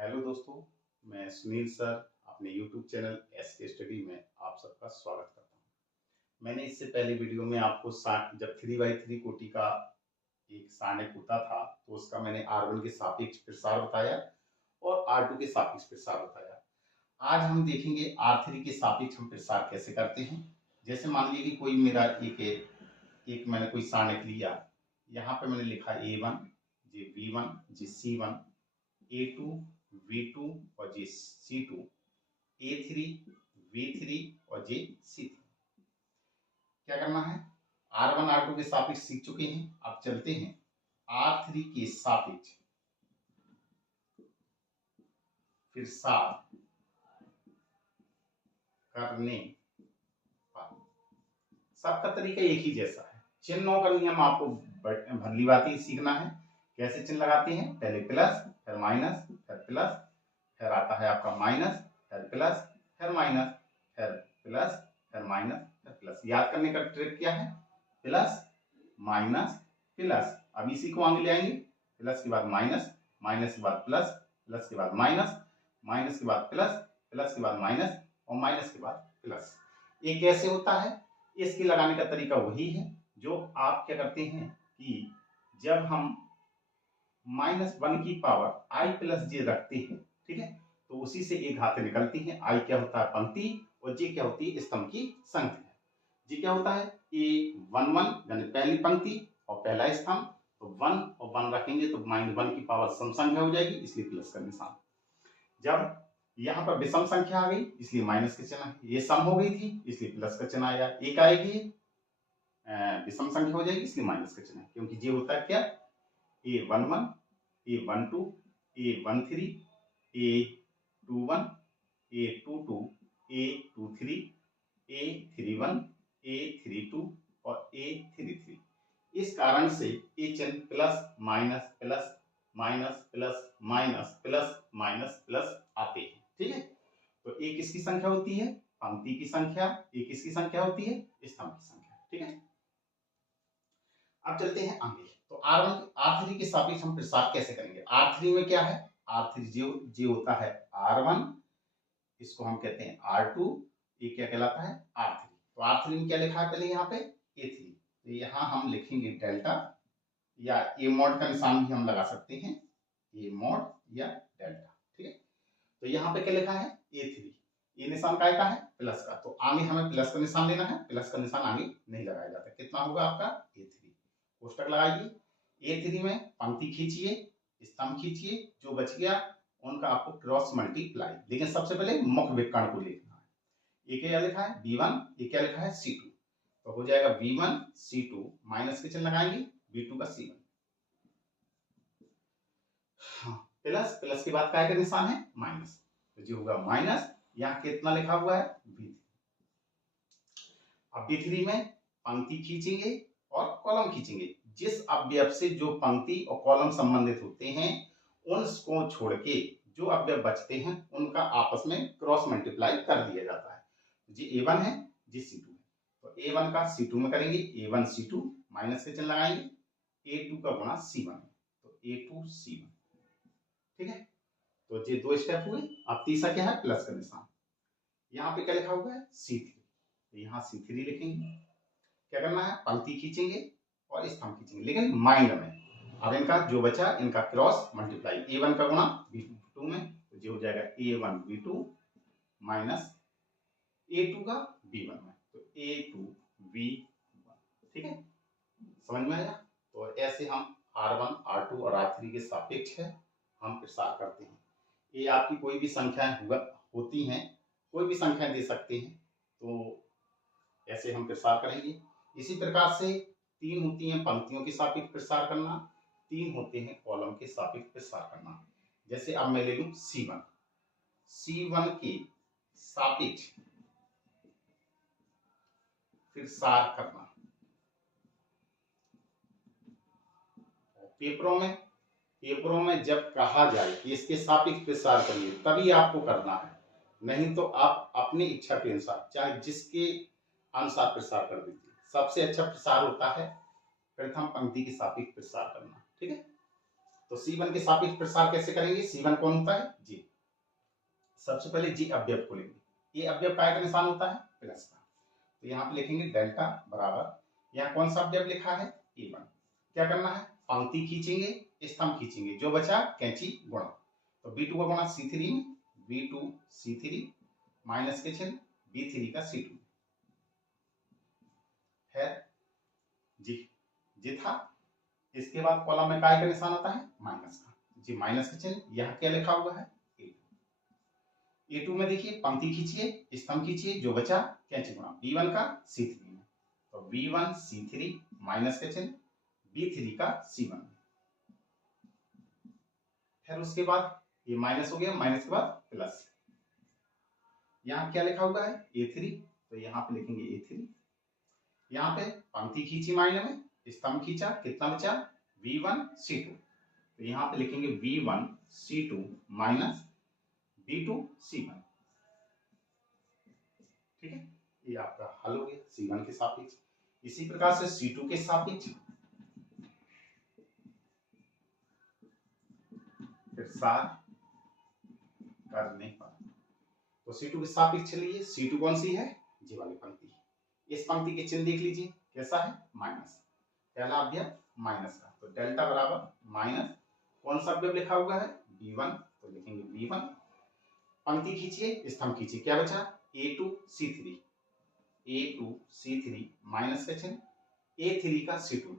Hello दोस्तों, मैं Sunil sir अपने YouTube चैनल SK स्टडी में आप सबका स्वागत करता हूं। मैंने इससे पहले वीडियो में आपको जब 3/3 कोटि का एक सारणिक होता था तो उसका मैंने R1 के सापेक्ष प्रसार बताया और R2 के सापेक्ष प्रसार बताया। आज हम देखेंगे R3 के सापेक्ष हम प्रसार कैसे करते हैं। जैसे मान लीजिए कि कोई मेरा एक मैंने कोई सारणिक लिया, यहाँ पे मैंने लिखा A1 ये B1 ये C1, A2 V2 और जे C2, A3 V3 और जे C3। क्या करना है, R1 R2 के सापेक्ष सीख चुके हैं, अब चलते हैं R3 के सापेक्ष प्रसार करने पर। सबका तरीका एक ही जैसा है, चिन्हों का नियम आपको भली भांति सीखना है। कैसे चिन्ह लगाते हैं, पहले प्लस फिर माइनस फिर प्लस फिर आता है आपका माइनस फिर प्लस फिर माइनस फिर प्लस फिर माइनस फिर प्लस। याद करने का ट्रिक क्या है, प्लस माइनस प्लस। अब इसी को आगे ले आएंगे, प्लस के बाद माइनस, माइनस के बाद प्लस, प्लस के बाद माइनस, माइनस के बाद प्लस, प्लस के बाद माइनस और माइनस के बाद प्लस। ये कैसे होता है, इसके लगाने का तरीका वही है जो आप क्या करते हैं कि जब हम -1 की पावर i प्लस जे रखते हैं, ठीक है, तो उसी से एक घात निकलती है। i क्या होता है, पंक्ति, और j क्या होती है, स्तंभ की संख्या। j क्या होता है, a11 यानी पहली पंक्ति और पहला स्तंभ, तो 1 और 1 रखेंगे तो -1 की पावर सम संख्या हो जाएगी, इसलिए प्लस का निशान। जब यहाँ पर विषम संख्या आ गई इसलिए माइनस का चिन्ह, ये सम हो गई थी इसलिए प्लस का चिन्ह आया, एक आएगी विषम संख्या हो जाएगी इसलिए माइनस का चिन्ह, क्योंकि j होता है क्या, a11 A12 A13 A21 A22 A23 A31 A32 और A33। इस कारण से ये चिन्ह plus minus plus minus plus minus plus minus plus आते हैं, ठीक है। तो एक किसकी संख्या होती है, पंक्ति की संख्या, एक किसकी संख्या होती है, स्तंभ की संख्या, ठीक है। अब चलते हैं आगे, तो R3 के सापेक्ष हम प्रसार कैसे करेंगे। R3 में क्या है, R3 जे होता है R1, इसको हम कहते हैं R2, ये क्या कहलाता है R3। तो R3 में क्या लिखा है, पहले यहाँ पे A3, तो यहाँ हम लिखेंगे डेल्टा, या ए मॉड का निशान भी हम लगा सकते हैं, ए मॉड या डेल्टा, ठीक है। तो यहाँ पे क्या लिखा है A3, ये निशान काय का है, प्लस का, तो आगे हमें प्लस का निशान लेना है, प्लस का निशान आगे नहीं लगाया जाता। कितना होगा आपका A3, कोष्टक लगाइए, A3 में पंक्ति खींचिए, स्तंभ खींचिए, जो बच गया उनका आपको क्रॉस मल्टीप्लाई, लेकिन सबसे पहले मुख्य विकर्ण को लिखना है। ये क्या लिखा है B1, ये क्या लिखा है C2, तो हो जाएगा B1 C2, माइनस के चिन्ह लगाएंगे, B2 का C1, हाँ, प्लस, प्लस के बाद क्या का निशान है माइनस, तो जो होगा माइनस, यहाँ कितना लिखा हुआ है B3। अब B3 में पंक्ति खींचेंगे और कॉलम खींचेंगे, जिस अवयव से जो पंक्ति और कॉलम संबंधित होते हैं उनको छोड़ के जो अवयव बचते हैं उनका आपस में क्रॉस मल्टीप्लाई कर दिया जाता है। जी A1 है, जी C2 है, तो A1 का C2 में करेंगे, A1 C2, माइनस के चिन्ह लगाएंगे, A2 का गुणा C1, तो A2 C1, ठीक है। तो ये दो स्टेप हुए। अब तीसरा क्या है, प्लस का निशान, यहाँ पे क्या लिखा हुआ है C3, तो यहाँ C3 लिखेंगे। क्या करना है, पंक्ति खींचेंगे और स्तंभ खींचेंगे, लेकिन माइंड में। अब इनका जो बचा इनका क्रॉस मल्टीप्लाई, A1 का गुणा B2 में, तो जो हो जाएगा A1 B2 माइनस A2 का B1 में, तो A2 B1, ठीक है, समझ में आया। तो ऐसे हम R1 R2 और R3 के सापेक्ष है हम प्रसार करते हैं। ये आपकी कोई भी संख्याएं होती हैं, कोई भी संख्याएं दे सकते हैं, तो ऐसे हम प्रसार करेंगे। इसी प्रकार से 3 होती हैं पंक्तियों के सापेक्ष प्रसार करना, 3 होते हैं कॉलम के सापेक्ष प्रसार करना। जैसे अब मैं ले लूं C1 के सापेक्ष प्रसार करना। पेपरों में जब कहा जाए कि इसके सापेक्ष प्रसार करिए तभी आपको करना है, नहीं तो आप अपनी इच्छा के अनुसार चाहे जिसके अनुसार प्रसार कर दीजिए। सबसे अच्छा प्रसार होता है प्रथम पंक्ति के सापेक्ष प्रसार करना, ठीक है। तो C1 के सापेक्ष प्रसार कैसे करेंगे? C1 कौन होता है? जी। सबसे पहले जी अवयव को लेंगे। ये अवयव काय का निशान होता है? प्लस का। तो यहाँ पे लिखेंगे डेल्टा बराबर, यहाँ कौन सा अवयव लिखा है? A1। क्या करना है? पंक्ति खींचेंगे, स्तंभ खींचेंगे, जो बचा कैंची गुणा। तो B2 का गुणा C3 में, B2 C3 माइनस के चिन्ह B3 का C2। है जी था। इसके बाद कॉलम में काय का निशान आता है? माइनस का। जी माइनस का चिन्ह, यहाँ क्या लिखा हुआ है? A2 में देखिए पंक्ति खींचिए, स्तंभ खींचिए, जो बचा कैंची गुणा B1 का C3 में। तो B1 C3 माइनस का चिन्ह B3 का C1। फिर उसके बाद ये माइनस हो गया, माइनस के बाद प्लस। यहाँ क्या लिखा हुआ है? A3। तो यहाँ पे लिखेंगे A3। यहाँ पे पंक्ति खींची माइनस में, स्तंभ खींचा, कितना बचा? V1 C2। तो यहाँ पे लिखेंगे V1 C2 minus B2 C1। ठीक है, ये आपका हल हो गया C1 के सापेक्ष। इसी प्रकार से C2 के सापेक्ष फिर सार कर नहीं पा। तो C2 के सापेक्ष चलिए, C2 कौन सी है? जी वाली पंक्ति। इस पंक्ति के चिन्ह देख लीजिए कैसा है? माइनस। पहला अवयव माइनस का, तो डेल्टा बराबर माइनस कौन सा अवयव लिखा हुआ है? B1। तो लिखेंगे B1। पंक्ति खींचिए, स्तंभ खींचिए, क्या बचा? A2 C3, A2 C3 minus का चिन्ह A3 का C2।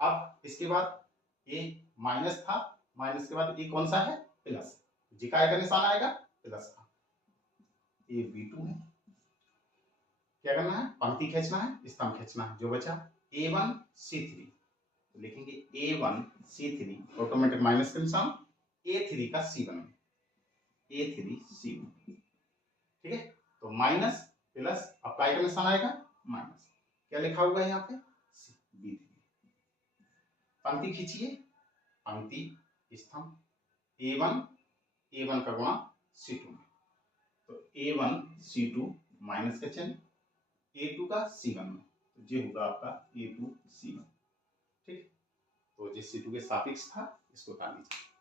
अब इसके बाद A माइनस था, माइनस के बाद A कौन सा है? प्लस। जी का निशान आएगा? प्लस का। ये B2 है। क्या करना है? पंक्ति खींचना है, स्तंभ खींचना है, जो बचा A1 C3। तो लिखेंगे A1 C3 ऑटोमेटिक माइनस का निशान A3 का C1 में, A3 C1। ठीक है, तो माइनस प्लस, अब काय का निशान आएगा? माइनस। क्या लिखा हुआ है यहाँ पे? B3। पंक्ति खींचिए, पंक्ति स्तंभ A1 का गुणा C2 में। तो A1 C2 माइनस का चिन्ह A2 का C1 में। तो ये होगा आपका A2 C1। ठीक, तो जिस C2 के सापेक्ष था इसको उतार लीजिए।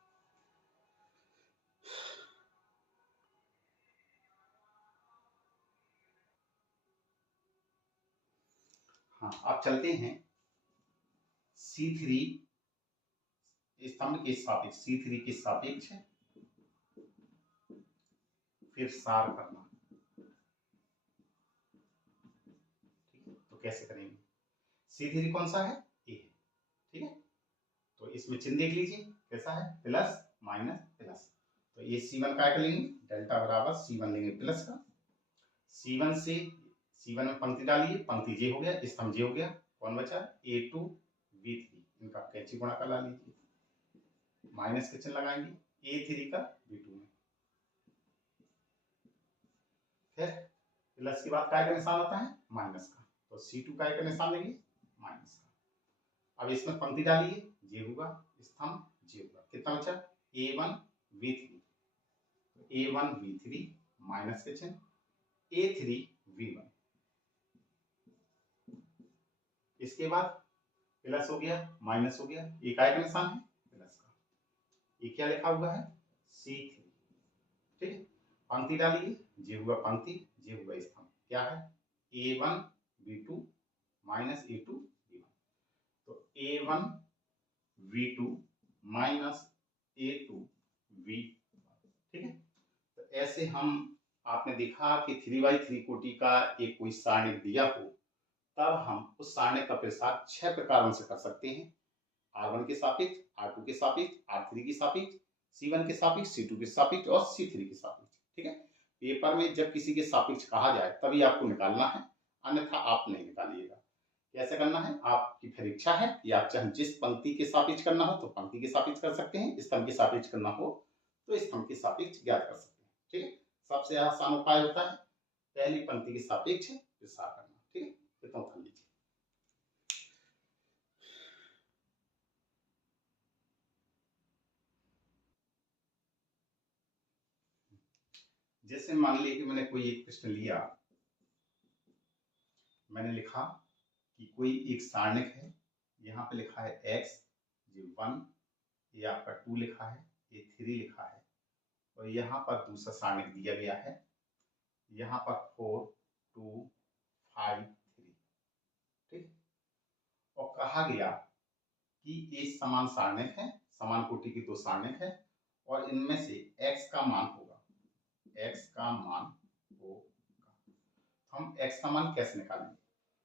हाँ, अब चलते हैं C3 स्तंभ के सापेक्ष, C3 के सापेक्ष फिर सार करना। तो कैसे करेंगे? C3 कौन सा है? A है। ठीक है, तो इसमें चिन्ह देख लीजिए कैसा है? Plus minus plus. तो ये C1 का लेंगे, डेल्टा बराबर C1 लेंगे प्लस का। C1 से C1 में पंक्ति डालिए, पंक्ति जे हो गया, स्तंभ जे हो गया, कौन बचा? A2 B3। इनका कैंची गुणा कर ला लीजिए, माइनस के चिन्ह लगाएंगे A3 का B2 में। फिर प्लस के बाद काय का निशान आता है? माइनस का। तो C2 काय का निशान लेंगे? माइनस का। अब इसमें पंक्ति डालिए, जे होगा, स्तंभ जे होगा, कितना बचा? A1 V3। A1 V3 minus के चिन्ह A3 V1। इसके बाद प्लस हो गया, माइनस हो गया, ये काय का निशान है? प्लस का। ये क्या लिखा हुआ है? C3। ठीक है, पंक्ति डालिए, जे होगा पंक्ति, जे होगा स्तंभ, क्या है? A1 V2 minus A2 V1। तो A1 V2 minus A2 V1। ठीक है, तो ऐसे हम, आपने देखा कि 3x3 कोटि का एक कोई सारणी दिया हो, तब हम उस सारणी का प्रसार 6 प्रकारों से कर सकते हैं। R1 के सापेक्ष, R2 के सापेक्ष, R3 के सापेक्ष, C1 के सापेक्ष, C2 के सापेक्ष और C3 के सापेक्ष। ठीक है, पेपर में जब किसी के सापेक्ष कहा जाए तभी आपको निकालना है, अन्यथा आप नहीं निकालिएगा। कैसे करना है आपकी फिर इच्छा है, या आप चाहे जिस पंक्ति के सापेक्ष करना हो तो पंक्ति के सापेक्ष कर सकते हैं, स्तंभ के सापेक्ष करना हो तो स्तंभ के सापेक्ष ज्ञात कर सकते हैं। ठीक है, सबसे आसान उपाय होता है पहली पंक्ति के सापेक्ष प्रसार करना। ठीक है, कितना उठा लीजिए। जैसे मान लीजिए कि मैंने कोई एक प्रश्न लिया, मैंने लिखा कि कोई एक सारणिक है, यहाँ पे लिखा है x, ये 1, ये आपका 2 लिखा है, ये 3 लिखा है, और यहाँ पर दूसरा सारणिक दिया गया है, यहाँ पर 4 2 5 3, ठीक। और कहा गया कि ये समान सारणिक है, समान कोटि की दो सारणिक है, और इनमें से x का मान होगा, x का मान होगा। हम x का मान कैसे निकालेंगे?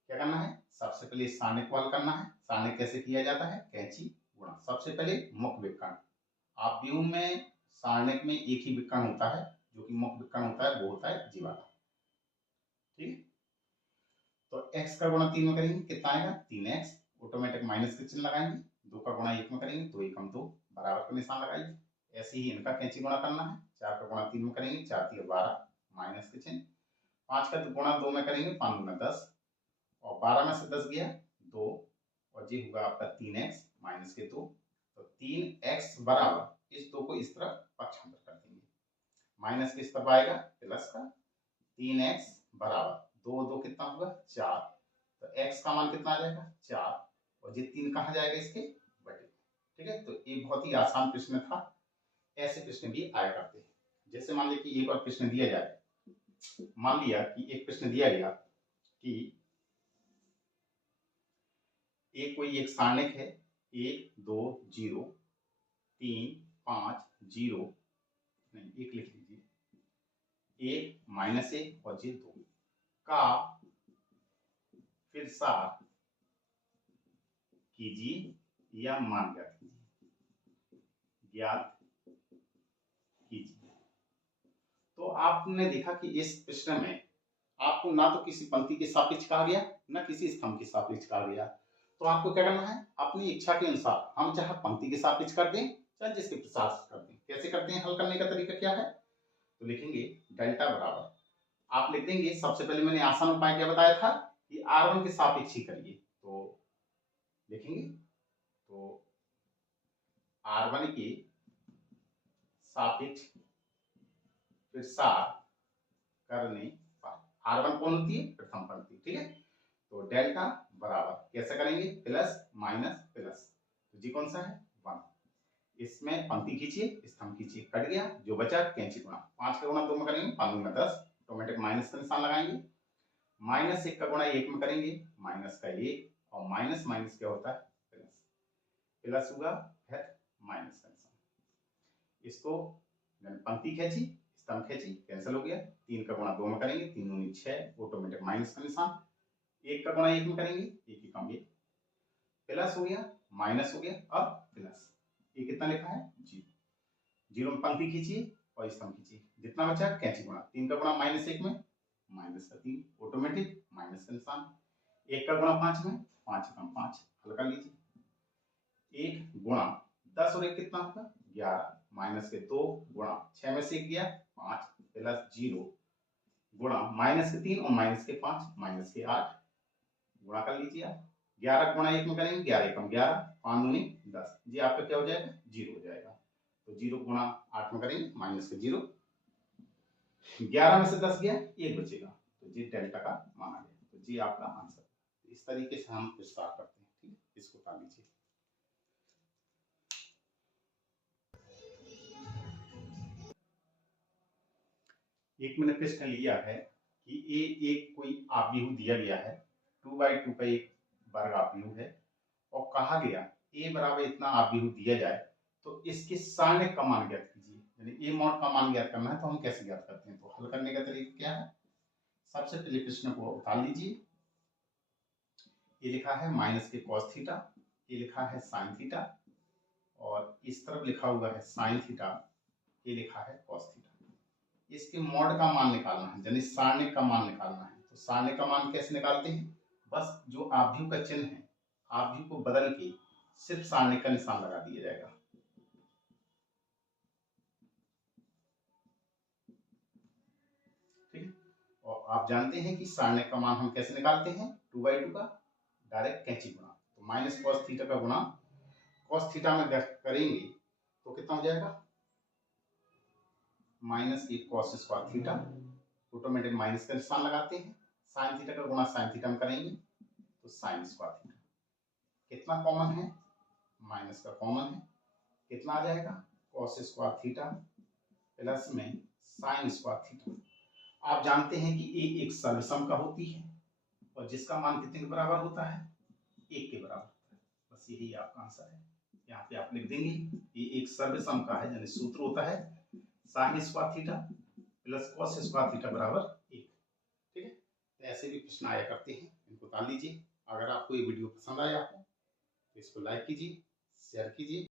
क्या करना है? सबसे पहले इस सारणिक को हल करना है। सारणिक कैसे किया जाता है? कैंची गुणा। सबसे पहले मुख्य विकर्ण। आव्यूह में सारणिक में एक ही विकर्ण होता है, जो कि मुख्य विकर्ण होता है, वो होता है जी वाला, ठीक। तो x का गुणा 3 में करेंगे, कितना आएगा? 3x। ऑटोमेटिक माइनस के चिन्ह लगाएंगे। 2 का गुणा 1 में करेंगे, 2 एकम 2, बराबर का निशान लगाइए। ऐसे ही इनका कैंची गुणा करना है। 4 का गुणा 3 में करेंगे, 4 3 12, माइनस के चिन्ह। 5 का गुणा 2 में करेंगे, 5 गुना 10, और 12 में से 10 गया 2, और ये होगा आपका 3x माइनस के 2। तो 3x बराबर इस 2 को इस तरफ पक्षांतर कर देंगे, माइनस के इस तरफ आएगा प्लस का। 3x बराबर 2 2 कितना होगा? 4। तो x का मान कितना आ जाएगा? 4, और ये 3 कहाँ जाएगा? इसके बटे, ठीक है। तो ये बहुत ही आसान प्रश्न था। ऐसे प्रश्न भी आया करते हैं। जैसे मान लीजिए कि एक और प्रश्न दिया जाए, मान लिया कि एक प्रश्न दिया गया कि एक सारणिक है 1 2 0 3 5 0, नहीं 1 लिख लीजिए, 1 माइनस 1 और ये 2 का फिर सार कीजिए या मान ज्ञात कीजिए। तो आपने देखा कि इस प्रश्न में आपको ना तो किसी पंक्ति के सापेक्ष कहा गया, ना किसी स्तंभ के सापेक्ष कहा गया। तो आपको क्या करना है? अपनी इच्छा के अनुसार हम चाहे पंक्ति के सापेक्ष कर दें, चाहे जिसके प्रसार कर दें। कैसे करते हैं? हल करने का तरीका क्या है? तो लिखेंगे डेल्टा बराबर, आप लिख देंगे, सबसे पहले मैंने आसान उपाय क्या बताया था कि R1 के सापेक्ष ही करिए। तो लिखेंगे, तो R1 के सापेक्ष प्रसार करने पर, R1 कौन होती है? प्रथम पंक्ति, ठीक है। तो डेल्टा बराबर कैसे करेंगे? प्लस माइनस प्लस, तो जी कौन सा है? 1। इसमें पंक्ति खींचिए, स्तंभ खींचिए, कट गया, जो बचा कैंची गुणा। 5 का गुणा 2 में करेंगे, 5 में 10, ऑटोमेटिक माइनस का निशान लगाएंगे। माइनस 1 का गुणा 1 में करेंगे, माइनस का 1, और माइनस माइनस क्या होता है? प्लस। प्लस हुआ, फिर माइनस का निशान। इसको पंक्ति खींची, स्तंभ खींची, कैंसिल हो गया। 3 का गुणा 2 में करेंगे, 3 दूनी 6, ऑटोमेटिक माइनस का निशान। 1 का गुणा 1 में करेंगे, 1 ही कम 1, प्लस हो गया, माइनस हो गया, अब प्लस। ये कितना लिखा है? 0। 0 में पंक्ति खींचिए और स्तंभ खींचिए, जितना बचा कैंची गुणा। 3 का गुणा माइनस 1 में, माइनस का 3, ऑटोमेटिक माइनस का निशान। 1 का गुणा 5 में, 5 कम 5, हल कर लीजिए। 1 गुणा 10 और 1 कितना होगा? 11, माइनस के 2 गुणा 6 में से 1 गया 5, प्लस 0 गुणा माइनस के 3 और माइनस के 5, माइनस के 8, गुणा कर लीजिए आप। 11 गुणा 1 में करेंगे, 11 कम 11, 5 दूनी 10, जी आपका क्या हो जाएगा? 0 हो जाएगा। तो 0 गुणा 8 में करेंगे, माइनस के 0, 11 में से 10 गया, 1 बचेगा, तो जी डेल्टा का मान आ गया। तो जी आपका आंसर। इस तरीके से हम विस्तार करते हैं, ठीक है। इसको उतार लीजिए। एक मैंने प्रश्न लिया है कि एक कोई आव्यूह दिया गया है, 2/2 का एक वर्ग आव्यूह है, और कहा गया a बराबर इतना आव्यूह दिया जाए तो इसके सारणिक का मान ज्ञात कीजिए। यानी a मॉड का मान ज्ञात करना है, तो हम कैसे ज्ञात करते हैं? तो हल करने का तरीका क्या है? सबसे पहले प्रश्न को उतार लीजिए। ये लिखा है माइनस के cos थीटा, ये लिखा है sin थीटा, और इस तरफ लिखा हुआ है sin थीटा, ये लिखा है cos थीटा। इसके मॉड का मान निकालना है, यानी सारणिक का मान निकालना है। तो सारणिक का मान कैसे निकालते हैं? बस जो आव्यूह का चिन्ह है, आव्यूह को बदल के सिर्फ सारणिक का निशान लगा दिया जाएगा। ठीक है। और आप जानते हैं कि सारणिक का मान हम कैसे निकालते हैं? 2/2 का डायरेक्ट कैंची गुणा। तो माइनस cos थीटा का गुणा cos थीटा में करेंगे तो कितना हो जाएगा? माइनस एक cos square theta, automatic minus का निशान लगाते हैं। sin थीटा का गुणा sin थीटा में करेंगे तो sin स्क्वायर थीटा। कितना कॉमन है, माइनस का कॉमन है, कितना आ जाएगा cos स्क्वायर थीटा प्लस में sin स्क्वायर थीटा। आप जानते हैं कि ए एक सर्वसम का होती है और जिसका मान कितने के बराबर होता है, 1 के बराबर होता है। बस यही आपका आंसर है। यहाँ पे आप लिख देंगे ये एक सर्वसम का है, यानी सूत्र होता है sin square theta plus cos square theta बराबर 1। ठीक है, तो ऐसे भी प्रश्न आया करते हैं, इनको उतार लीजिए। अगर आपको ये वीडियो पसंद आया हो तो इसको लाइक कीजिए, शेयर कीजिए।